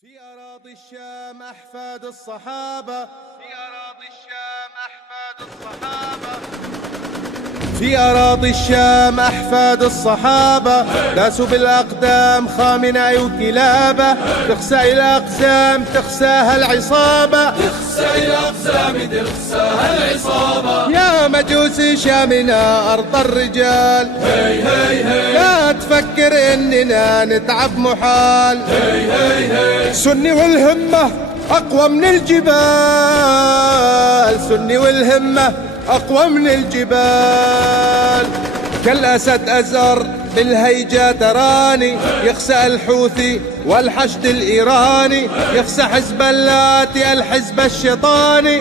في أراضي الشام أحفاد الصحابة في أراضي الشام أحفاد الصحابة داسوا بالأقدام خامنة وكلابة تخسى الأقسام تخساها العصابة يا مجوسي شامنا أرض الرجال لا تفكر إننا نتعب محال سني والهمة أقوى من الجبال سني والهمة أقوى من الجبال كالأسد أزر بالهيجة تراني يخسى الحوثي والحشد الإيراني يخسى حزب اللاتي الحزب الشيطاني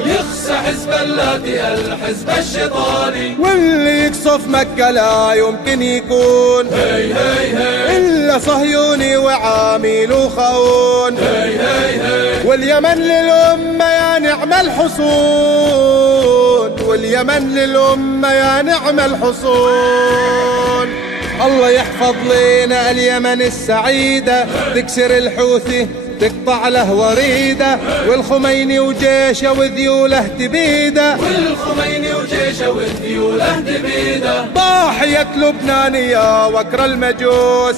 واللي يقصف مكة لا يمكن يكون إلا صهيوني وعامل خون واليمن للأمة يا نعم الحصون واليمن للأمة يا نعم الحصون الله يحفظ لنا اليمن السعيدة تكسر الحوثي تقطع له وريده والخميني وجيشه وذيوله تبيده ضاحية لبنان يا وكر المجوس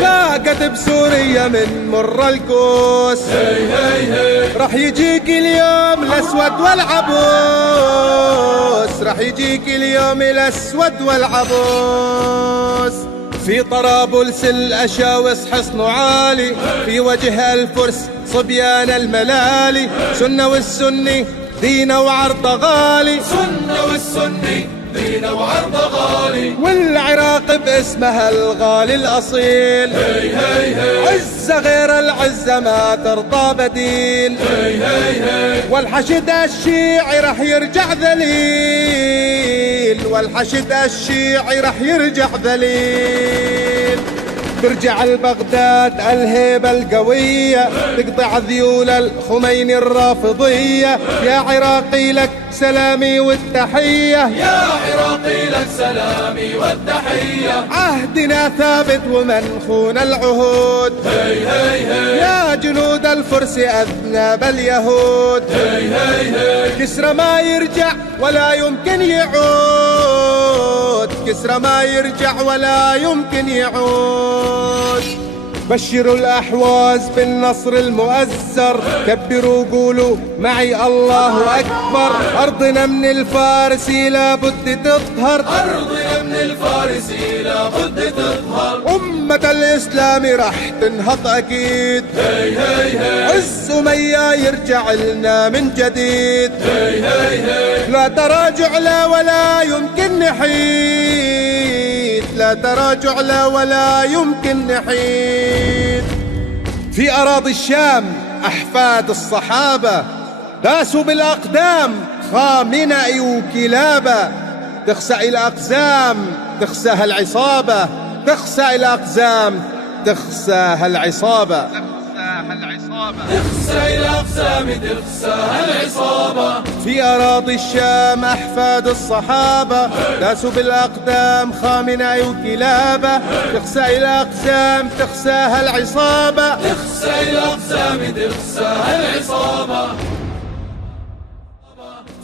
لاقت بسوريا من مر الكوس راح يجيك اليوم الأسود والعبوس راح يجيك اليوم الأسود والعبوس في طرابلس الأشاوس حصن عالي في وجه الفرس صبيان الملالي سنة والسني دين وعرض غالي والعراق باسمها الغالي الأصيل عزة غير العزة ما ترضى بديل والحشد الشيعي رح يرجع ذليل والحشد الشيعي رح يرجع ذليل ترجع البغداد الهيبة القوية تقطع ذيول الخميني الرافضية يا عراقي لك سلامي والتحية عهدنا ثابت ومنخون العهود يا جنود الفرس أذناب اليهود كسرى ما يرجع ولا يمكن يعود كسرى ما يرجع ولا يمكن يعود بشروا الأحواز بالنصر المؤزر كبروا قولوا معي الله أكبر أرضنا من الفارسي لابد تطهر أمة الإسلام راح تنهض أكيد عز أمية يرجع لنا من جديد لا تراجع لا ولا يمكن نحيد لا تراجع لا ولا يمكن نحيد في أراضي الشام أحفاد الصحابة داسوا بالأقدام خامنة وكلابة تخسى الأقزام تخساها العصابة تخسى الأقزام تخساها العصابة في أراضي الشام أحفاد الصحابة داسوا بالأقدام خامنة وكلابة تخسى الأقسام تخساها العصابة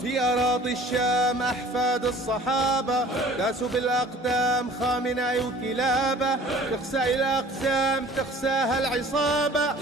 في أراضي الشام أحفاد الصحابة داسوا بالأقدام خامنة وكلابة تخسى الأقسام تخساها العصابة